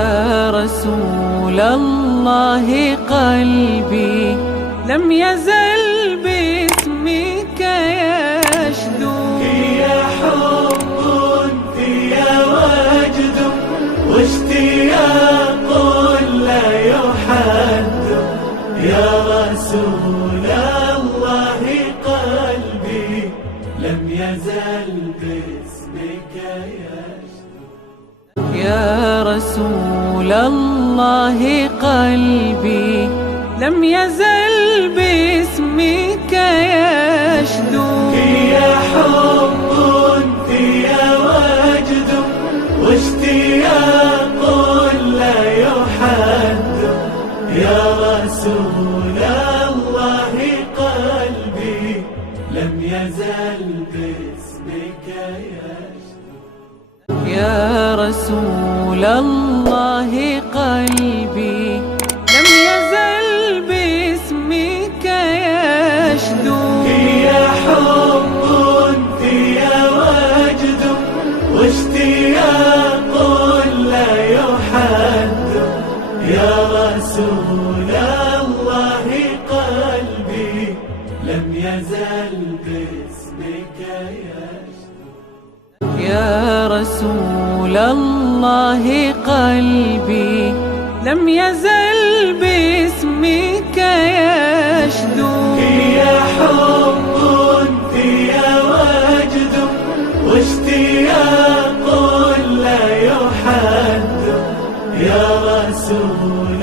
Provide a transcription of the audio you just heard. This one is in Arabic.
يا رسول الله قلبي لم يزل باسمك يشدو، فيا حب فيا وجد واشتياق لا يحد، يا رسول الله قلبي لم يزل باسمك يشدو. يا رسول الله قلبي لم يزل باسمك يشدو، فيا حب فيا وجد واشتياق لا يحد، يا رسول الله قلبي لم يزل باسمك يشدو. يا رسول الله قلبي لم يزل باسمك يشدو، فيا حب فيا وجد واشتياق لا يحد، يا رسول الله قلبي لم يزل باسمك يشدو. يا رسول الله قلبي لم يزل باسمك يشدو، فيا حب فيا وجد واشتياق لا يحد، يا رسول